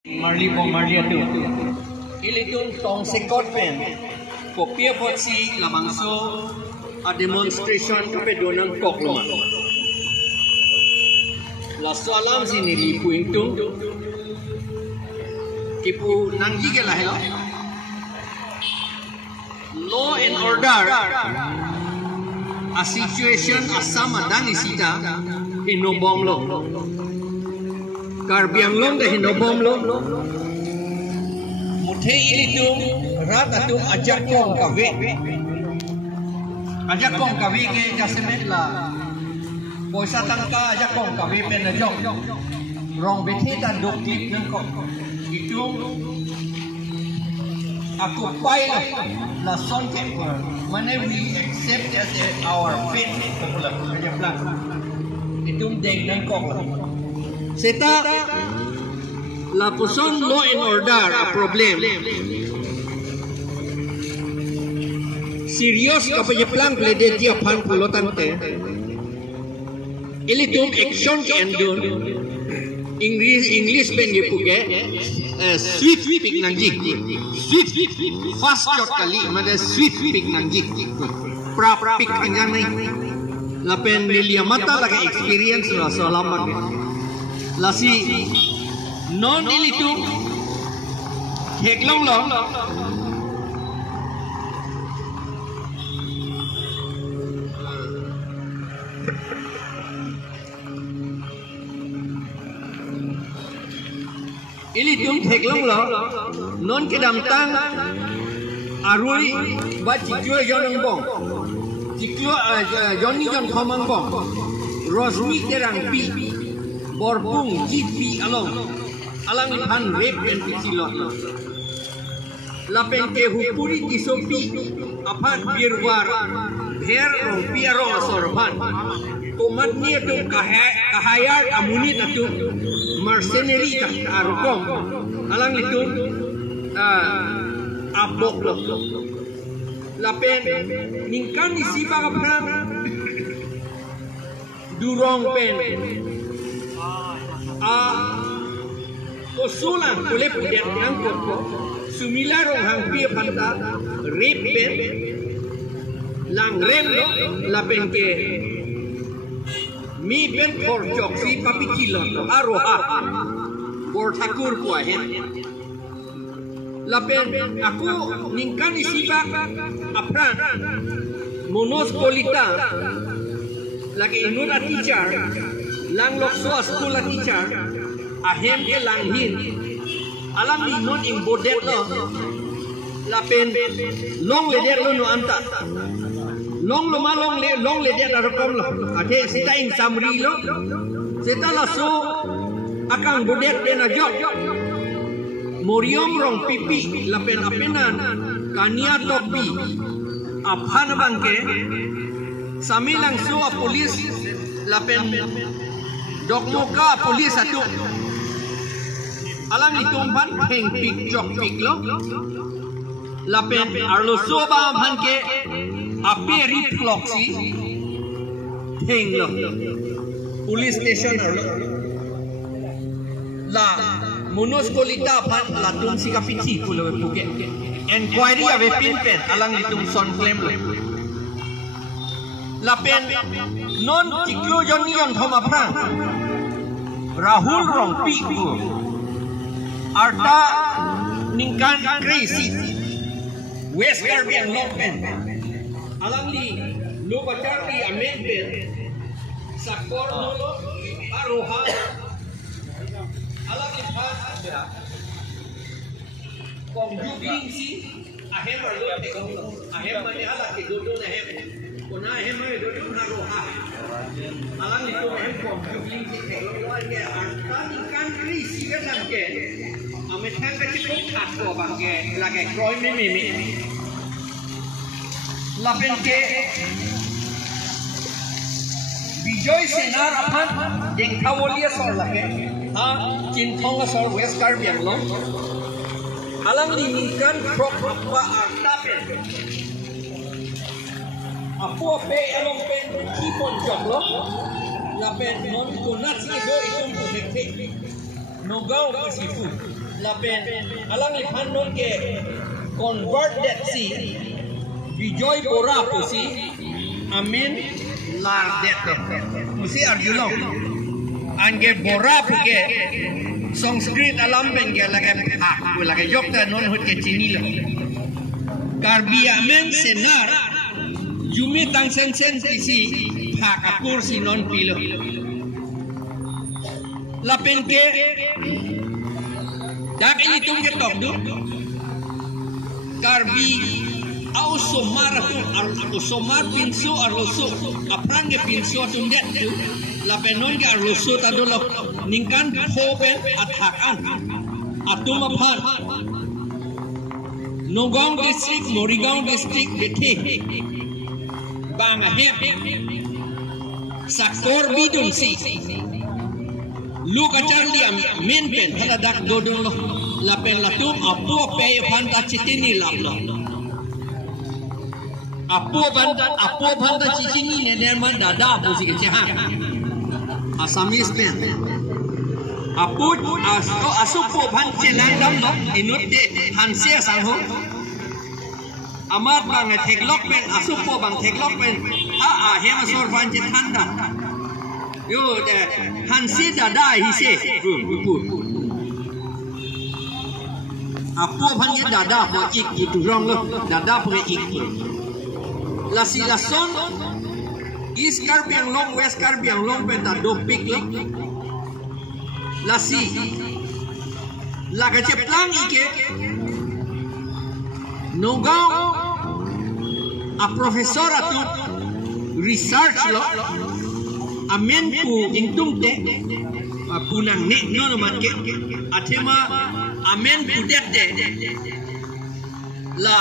Marli tu. Ilitong tong sikot pen. Kopia pot si labangso a demonstration kape donang kokloma. Lasto alam si nilipu intung. Kipu nanggi ke lah hello. Law and order. A situation asama dang isita hinobom lo. Karbiang long dah hinobom lo. Muthe ilitung rat atung ajak kong kawe. Ajak kong kawe ke kasemet la. Poisa tangka ajak kong kawe penajong. Rong bethi dan dokti nang kong. Itu aku pai la son temper. Mana we accept as our fate. Kajak plan. Itu deng nang kong. Seta la puson law and order a problem. Serius kapag plan plede dia pan pulotan te. Ilitum action ke endun. English pen ye puge. Swift pick nangji. Swift fast shot kali mana swift pick nangji. Pra pick angan nai. La pen lilia mata lagi experience la selamat. Lasi non ilitum heklong long ilitum heklong long non kedam tang arui ba jikyo jonang bong jikyo joni jon khomang bong rosmi terang pi Borbung GP along alang han rep and pisilot lapen ke hupuri tisopi apat birwar bher rong piarong asorban tomat ni tu kahayar amuni tu mercenary ta arukong alang itu abok lo lapen ningkan isiba kapran durong pen usulan oleh pihak yang pokok sumilarong hampir panta repen lang rem lo lapen ke mi pen korjok si papi kilon aroha bor thakur ko ahen lapen aku ningkan isiba apran monospolita lagi inura teacher lang lokso school teacher ahem ke lang hin alam ni non imbodet lo lapen long le der lo no anta long lo malong le long le der rakom lo ade sita in samri lo sita la so akang bodet den ajok moriom rong pipi lapen apenan kania topi aphan bangke samilang so polis lapen Dokmoka polis satu alang itumpan heng pik jok pik lo lapen arlo soba ban ke ape refloxi heng lo police station arlo la monoskolita pan la tum si kapiti pulo puge inquiry ave pin pen alang itum son claim lo lapen non tiklo joni yon thoma prang Rahul rong piku arta ningkan crazy West Caribbean Longpen alang li lo bacari amendment sakor nolo aroha alang li pas kong jubing si ahem arlo tekong ahem mani ala ke dodo ahem kona ahem ay dodo aroha alang itu ahem kong jubing si tekong ke arta ningkan crazy kan ke ametang ke cipok takwa bangke lagi kroy mimi lapen ke Bijoy Senar apan deng kawolia sor lagi ha cintong sor West Caribbean lo alang linikan prok apa artapen apo pe along pen kipon jok lo lapen non kunat si do itong protect no gaw isifu lapen alang lipan non ke convert that si Bijoy Bora pusi amin lar that pusi arjulong angge Bora puke Sanskrit alam ben ke lage yok ta non hut ke chini la karbi amen senar Jumi tang sen isi pakapur si non pilo lapen ke dak ini tum ke tok du karbi au somar tu somar pinso arloso aprang ke pinso tum det tu lapen non ke arloso ta do ningkan phoben athakan atuma phan Nogong district Morigao district bethe bang hem sakor bidun si Luka Charlie men pen hala dak dodon lo lapen latum apu pe phanta chitini laplo apu phanta chitini ne nerman dada pusi ke ha Assamese pen apu asupo phan chelang dam lo inut de hanse sangho amat bang theklok pen asupo bang theklok pen a hem sor phan che thanda yo de hansi dada hi se pu apo phan ye dada po ik itu rong lo dada po ik la si la son east Karbiang long west Karbiang long pen ta do pik lo la si la ka che plang ike Nogao a profesor atu research lo amen pu ingtung te punang ne no man ke athema amen pu det la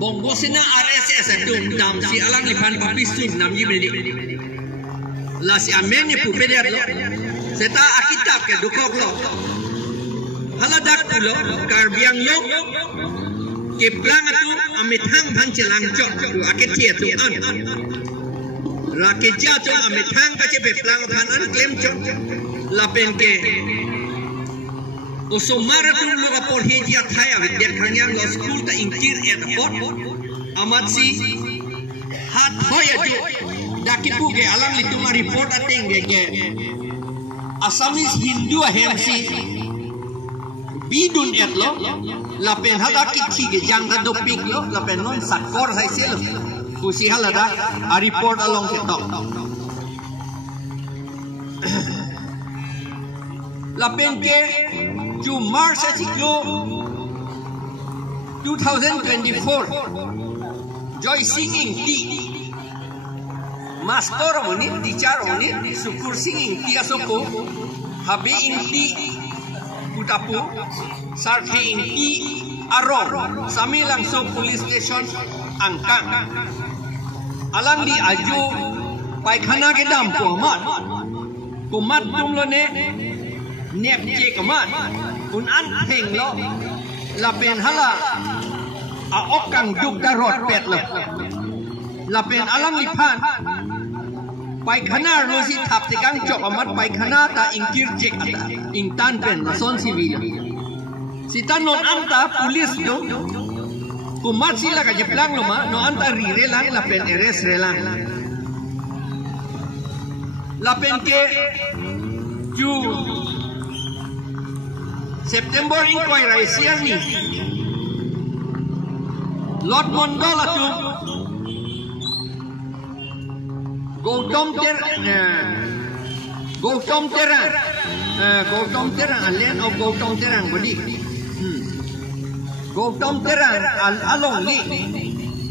bongbo sina RSS dum dam si alang lipan papisun nam yibedi la si amen pu peder lo seta akitab ke dukok lo haladak lo Karbiang lo ke plang atu amithang bang chelang chok tu aketie tu an rakeja tu amithang ka che plang phan an klem chok lapen ke osomara tu lo ka por hejia thaya vidya khangyang lo school ta ingkir at port amatsi hat hoya tu dakipu ge alang lituma report ateng ge Assamese Hindu ahemsi bidun et lo lapen hada kichi ge jang da dopik lo lapen non sakor sai se lo kusi halada a report along ke tok lapen ke ju March asiklo 2024 joy singing di master oni teacher oni sukur singing dia sopo habe inti Utapu sarti inti arong sami langsung police station angkang alang di aju paikhana ke dam kumat tumlo ne nep je kamat un an heng lo lapen hala a okang duk darot pet lo lapen alang lipan paikhana lo si thap tikang chok amat paikhana ta ingkir jek ata ingtan pen son civil si tanon anta police do kumat sila ka jeplang lo ma no anta rire lang lapen eres relang lapen ke ju September inkoy raisian ni lot mondol atu Gautam Terang alen of Gautam Terang bodi Gautam Terang along li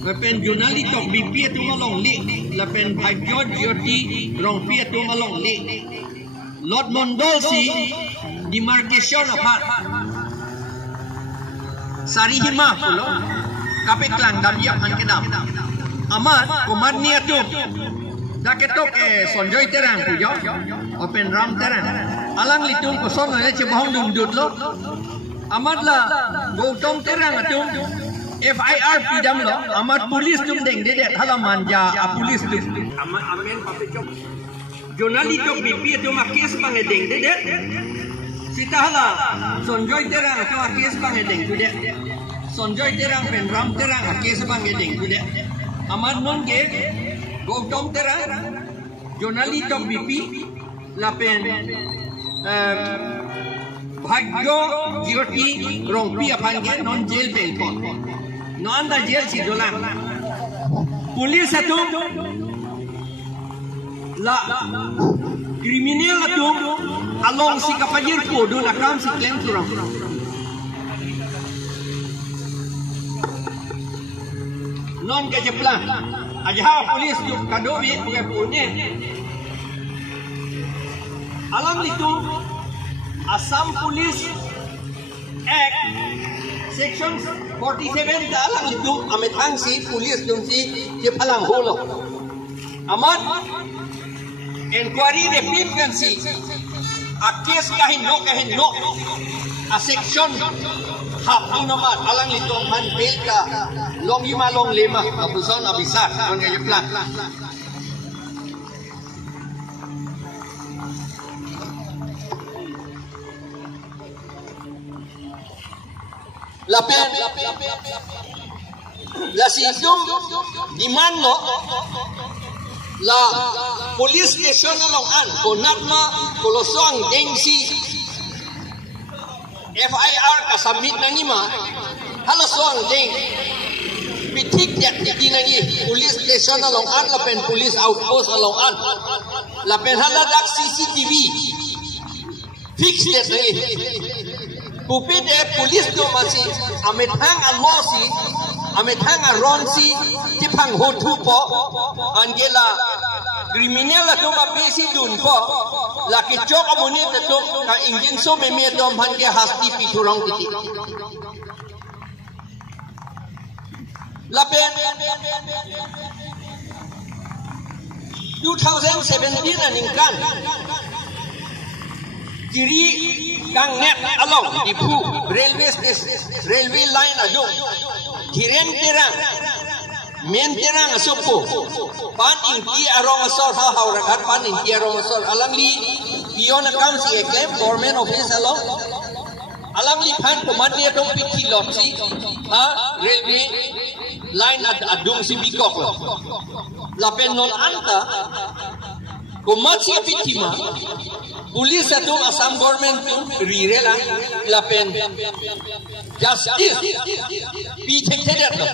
lapen junali tok bipi tu along li lapen bhajjo jyoti rong pi tu along li lot mondol si demarcation apart sari hima pulo kapit lang dam han kedam amat kumat ni atu daketok sonjoy terang pujo open ram terang alang litung ko son le che bahong dum dut lo amat la Gautam Terang atu FIR pidam lo amat police tum deng de hala manja a police tum amen papechok jonali tok bipi tu makis pangedeng de Sitahala Sonjoy terang atau akis bang edeng kuda. Sonjoy terang penram terang akis bang edeng kuda. Amad non ke Gautam terang Jonali tok BP lapen Bhagyo Jyoti Rongpi apange non jail pelpon. No anda jail si dolang. Polis satu la kriminal itu along si kapajir ko do nakam si claim kurang. Non ke jeplan. Aja polis tu kadowi bukan punya. Alam itu Assam Police Act Section 47 dalam itu ametang si polis dong si jepalang holo. Amat inquiry deficiency a case kahin no a section hapun naman alang ito man belka long lima abusan abisar on ngayon plan lapen la sistem di mana la police station along an konatma kolosong dengsi FIR ka submit na nima halasong deng pitik yak di nani police station along an lapen police outpost along an lapen haladak CCTV fix that Pupide polis do masih ametang alosi ametang aronsi tipang hotu po angela kriminal tu mapesi dun po laki chok amuni tetuk ka ingin so meme dom hanke hasti piturong titik lapen 2017 aningkan kiri kang net along di pu railway line adung kiren terang men terang asopo pan inti arong asor ha haurakat pan inti arong asor alangli pion account si claim government office along alangli pan pemadya dong piti lotsi ha railway line adung si bikok lapen non anta kumatsi pitima Polis satu Assam government tu rirela lapen justice pitek tedet lo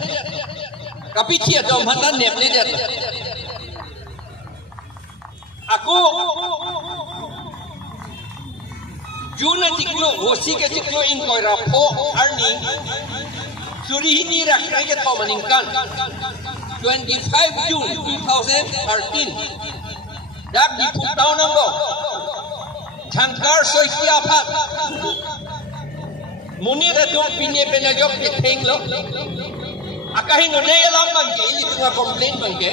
tapi dia dom handan nek ledet aku juna tiklo hosi ke tiklo in koi rapo arni suri ini rakna ke to maningkan 25 June 2013 dak di putau nanggo Tangkar soikia pat Munir adong pinye penajok di tenglo akahin ne alam bangke ini tengah komplain bangke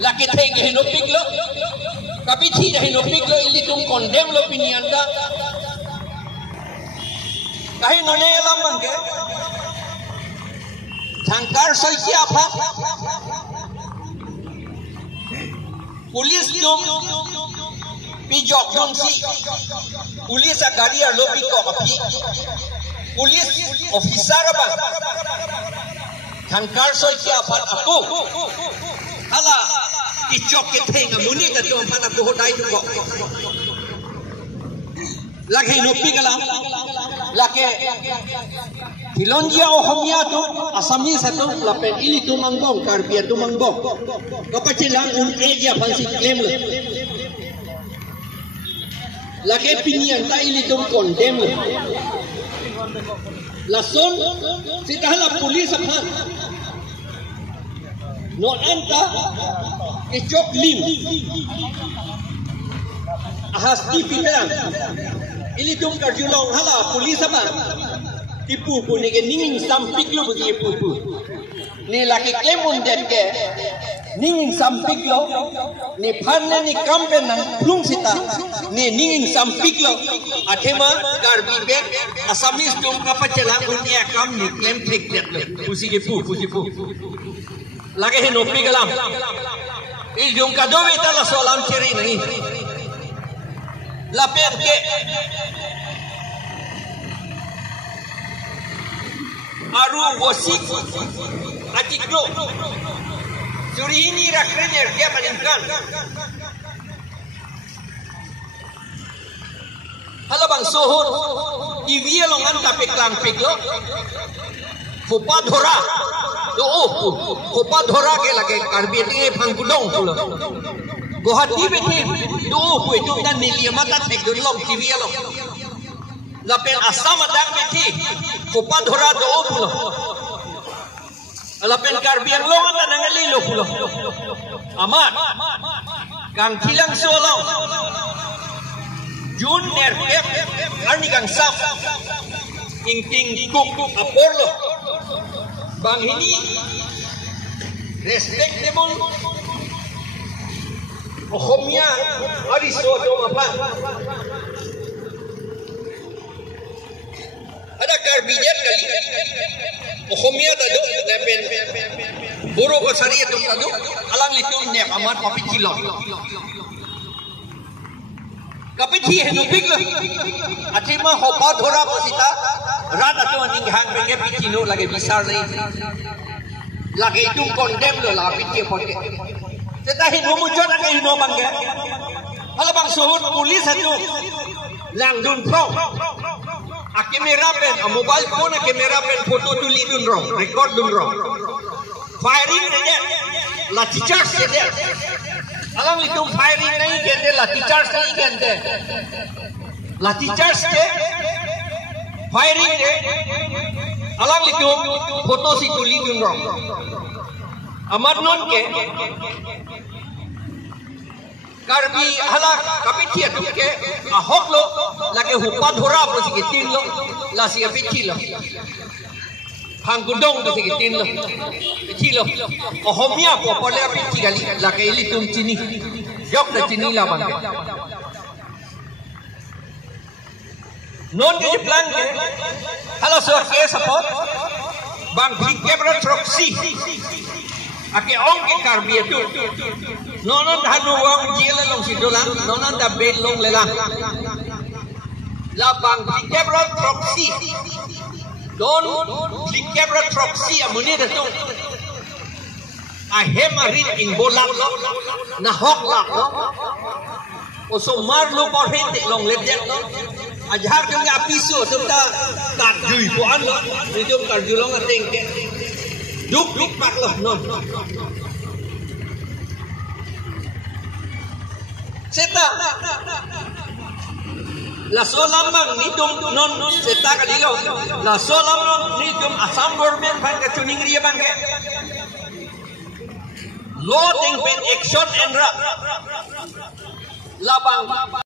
laki teng hinopik lo tapi tidak hinopik lo ini tung kondem lo pinianda kahin ne alam bangke Tangkar soikia pat Polis dong pijok dong si polis agari lo pijok api polis officer apa Tangkar soikia pat aku hala pijok keteng muni ka dom pana ko hodai ko lagi nopi kalam lagi Filondia Ohomia tu Asami satu lapen ini tu mangbong Karbia tu mangbong kapacilang un area pansi claim lagi pinian ta ini tu condemn lason sitahala polis apa no anta kecok lim ahasti pinang ini tu karjulong hala polis apa tipu pun ni ninging sampik lo bagi ipu ni laki kemun det ke ninging sampik lo ni phanne ni kampen nang plung sita ni ninging sampik lo athema garbi be asamis dum kapacela unia kam ni claim take det lo pusi pu lagi henopi galam il dum kadowe tala solam ceri nahi laper ke aru wasik atiklo suri ini rakrener dia meningkan hala bang sohor ivia longan tapi klang peklo khopa dhora to khopa dhora ke lage karbi te phangkudong pulo Guwahati beti do pwe tum dan niliama ta tek don lom tv lo lapen asam adang beti khopa dhora do pulo lapen karbiang long ta nangali lo pulo amat kang kilang solo jun ner kep arni kang sap ting kuk apolo bang ini respectable Ohomia ariso do apa ada karbijet kali Ohomia tado dapen buru ko sari itu tado alang litum ne amat papi kilo kapiti henupik lo atima hopa dhora posita rat ato aning hang benge pitino lage bisar nei lage itum condemn lo la piti pote tetapi memuncul ke hino bangga. Kalau bang suhun polis itu langdun pro. Kamera pen, mobile phone kamera pen foto tu lidun ro, record dun ro. Firing saja, lathi charge saja. Alang itu firing nahi gente, lathi charge nahi gente. Lathi charge ke firing de. Alang itu foto si tu lidun ro. Amar non ke karbi hala kapiti atuke ahok lo lage hupa dhora po sigitin lo la si kapiti lo hangkudong to sigitin lo piti lo ohomia po pole kapiti gali lage ili tum chini yok na chini la bang non ke plan ke hala so ke support bang bigke bro proxy ake ong ke karbi itu nonon hanu wong jile long sidolang nonon da bed long lelang labang dikebra proxy don dikebra proxy amuni datung ahem arin in bolak lo na hok lak lo oso mar lo por hente long ledek lo ajar ke apiso tumta kat jui po an lo itu karjulong ateng ke duk pak lo non seta la solamang nitum non seta kadilo la solamang nitum asam government bang ka tuning riya bang law ting pen action and labang